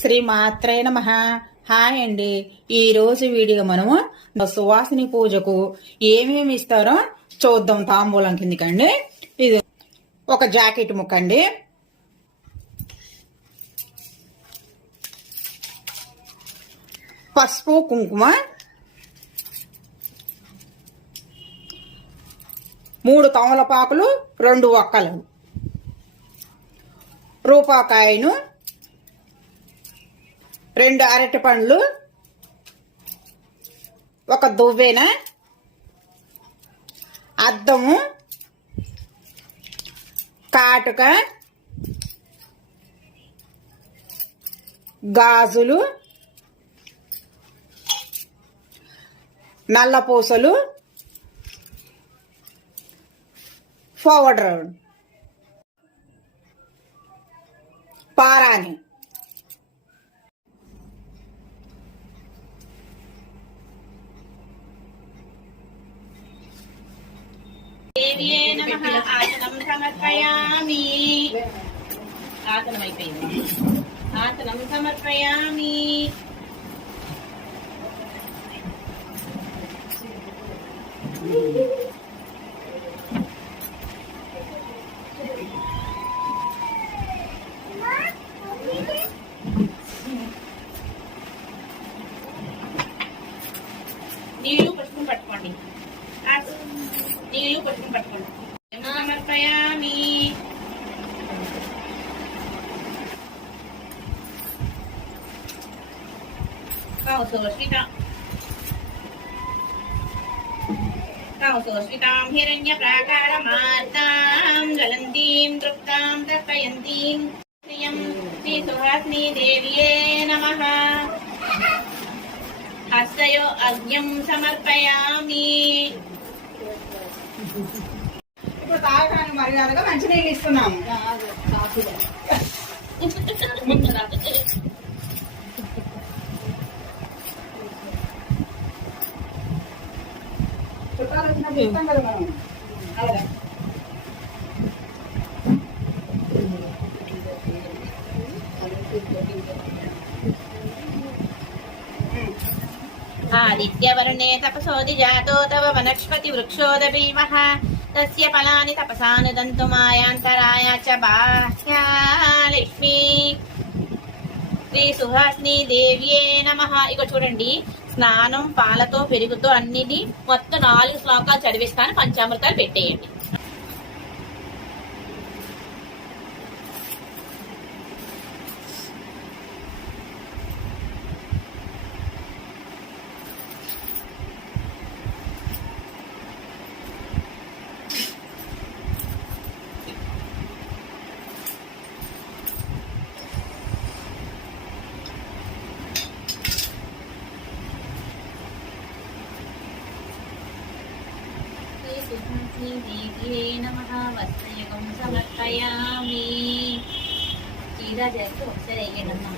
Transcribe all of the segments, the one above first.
శ్రీ మాత్రే నమ. హాయ్ అండి. ఈరోజు వీడియో మనము సువాసిని పూజకు ఏమేమి ఇస్తారో చూద్దాం తాంబూలం కిందికండి. ఇది ఒక జాకెట్ ముక్కండి పసుపు కుంకుమ. మూడు తమలపాకులు రెండు ఒక్కలు. రూపాకాయను రెండు అరటి పండ్లు ఒక దువ్వెన అద్దము కాటుక గాజులు నల్ల పూసలు రౌండ్ పారాని దేవ్యే నమః ఆసనం సమర్పయామి ఆసనం అయిపోయింది ఆసనం సమర్పయామి నీళ్ళు హిరణ్య ప్రాకారమార్తాం జ్వలంతీం తృప్తాం తర్పయంతీం శ్రియం శ్రీ సుహాసిని దేవ్యే నమః హస్తయో అగ్న్యం సమర్పయామి ఇప్పుడు తాగడానికి మర్యాదగా మంచినీళ్ళు ఇస్తున్నాము. చుట్టాలు ఇస్తాం కదా మనం అలాగే ఆదిత్యవర్ణే తపసోది జాతో తవ వనస్పతి వృక్షోదీమ తస్య ఫలాని తపసానుదంతు మాయాంతరాయ చ బాహ్యాలక్ష్మీ శ్రీ సుహాస్ని దేవ్యే నమ ఇక చూడండి స్నానం పాలతో పెరుగుతో అన్నిటి మొత్తం నాలుగు శ్లోకాలు చదివిస్తాను పంచామృతాలు పెట్టేయండి శ్రీ సుహాసిని దేవ్యే నమః వస్త్రయుగం సమర్పయామి చీర చేస్తూ ఒకసారి వేయండి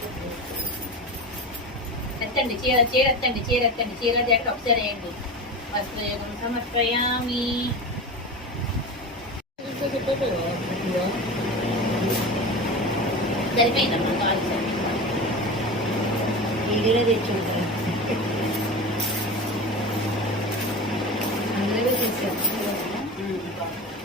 ఎత్తండి చీర చీర ఎత్తండి చీర ఎత్తండి చీర చేత ఒకసారి వేయండి వస్త్రయుగం సమర్పయామి సరిపోయిందమ్మా కాలు సరిపోయిందా వీడియోలో అందరూ చేశారు కుంకుమ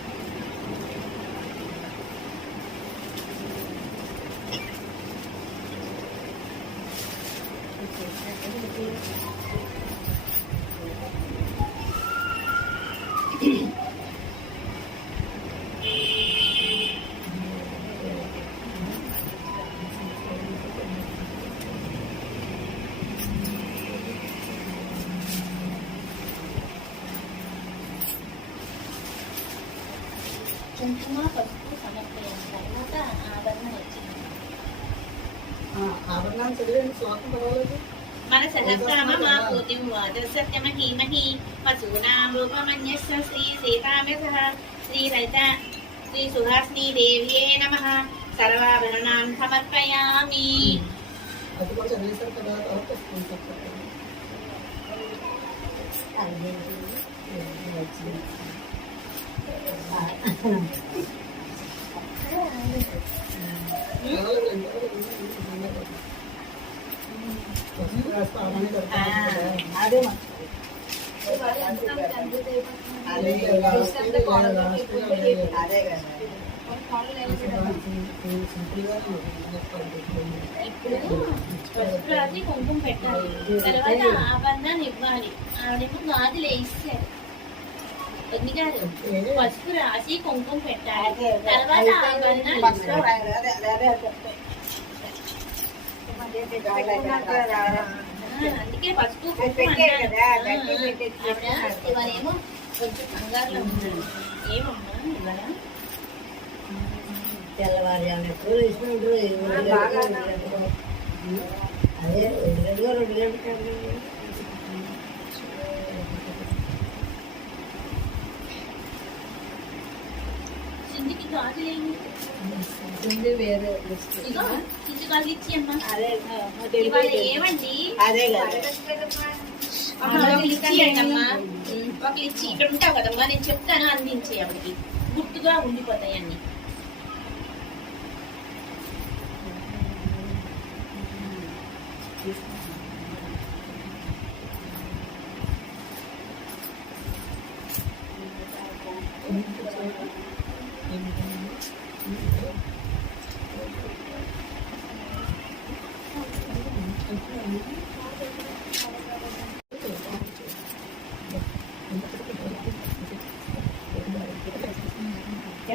పసుపు సమర్పయాలి తర్వాత ఆభరణం వచ్చింది ఆభరణాలు చదివేయండి శ్లోకం పర్వాలేదు మన సహస్రామ మా కోతిం వాద సత్యమహీమహి పశూనాం రూపమన్యస్య శ్రీ సీతామ్య సహ శ్రీ రహిత శ్రీ సుహాసిని దేవ్యే నమ సర్వాభరణాన్ సమర్పయామి అది కూడా చదివేశారు కదా ఇప్పుడు కుంకుమ పెట్టాలి. తర్వాత ఆభరణాన్ని ఇవ్వాలి. ఆవిడేమో గాజులు వేయిస్తారు. గారు పసుపు రాసి కుంకుమ పెట్టాలి. తర్వాత అందుకే పసుపు ఇవాళేమో కొంచెం కంగారులో ఉన్నారు ఏమమ్మా ఇవాళ? తెల్లవారుజామున ఎప్పుడు వేసుకుంటారు అదే రెండు గంటలు రెండు గంటలు సింధికి గాజులు ఏంటి ముందు వేరే ఏమండి అదే కదా ఒకళ్ళు ఇచ్చి ఇక్కడ ఉంటావు కదమ్మా నేను చెప్తాను అందించే ఆవిడకి గుర్తుగా ఉండిపోతాయి అన్ని రామయ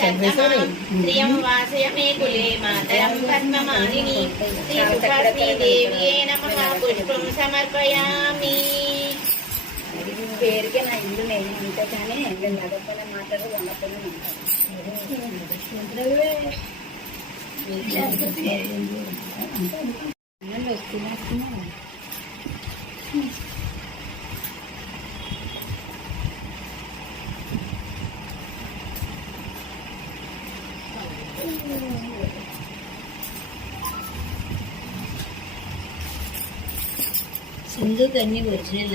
శ్రియం వాసయ కులే మాతరం పద్మమాలిని శ్రీ సుభాష్ణీ దేవ్యే నమః పుష్పం సమర్పయామి పేరుకే నా ఇల్లు నేను అంతే కానీ నేను నడపనే మాట్లాడు వండపనే వస్తున్నా సింధు కన్నీ ఒరిజినల్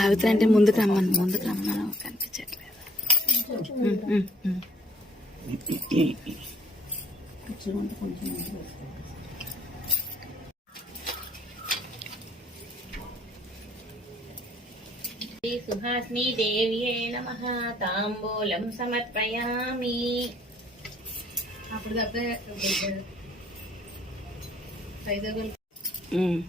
సావిత్రి అంటే ముందుకు రమ్మను ముందుకు రమ్మను కనిపించట్లేదు. సుహాస్ని దేవ్యే నమః తాంబూలం సమర్పయామి. అప్పుడు తప్పే ఉమ్.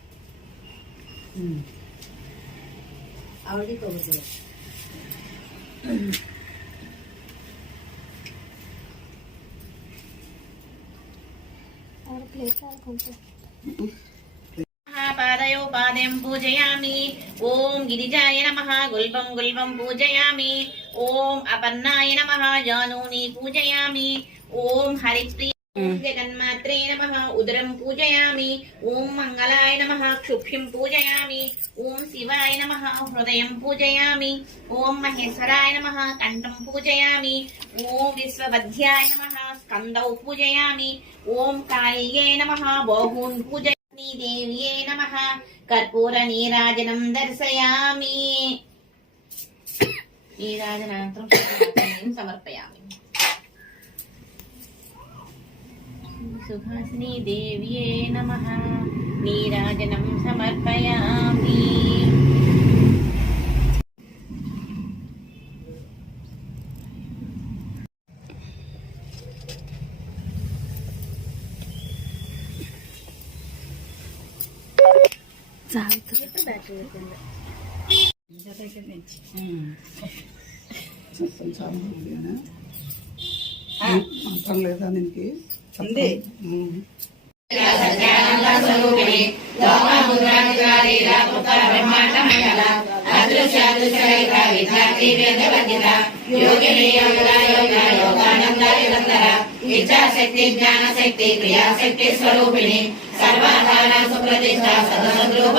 ఆవిడ కొబ్బరి పాదయో పాదం పూజయామి ఓం గిరిజాయ నమః గుల్బం గుల్బం పూజయామి ఓం అపర్ణాయ నమః జానూని పూజయామి ఓం హరిప్రియ జగన్మాత్రే నమ ఉదరం పూజయామి ఓం మంగళాయ నమ క్షుభ్యం పూజయామి ఓం శివాయ నమ హృదయం పూజయామి ఓం మహేశ్వరాయ నమ కంఠం పూజయామి ఓం విశ్వవధ్యాయ నమ స్కందౌ పూజయామి ఓం కాళ్యే నమ బహూన్ పూజయామి దేవ్యే నమ కర్పూర నీరాజనం దర్శయామి నీరాజనానంతరం సమర్పయామి నమ నీరాజనం సమర్పయామి సాగుతుంది అవసరం లేదా దీనికి? ఉంది ఉమ్. ఇచ్చాశక్తి జ్ఞానశక్తి క్రియాశక్తి స్వరూపిణి సర్వాధార సుప్రతిష్ట సదసద్రూప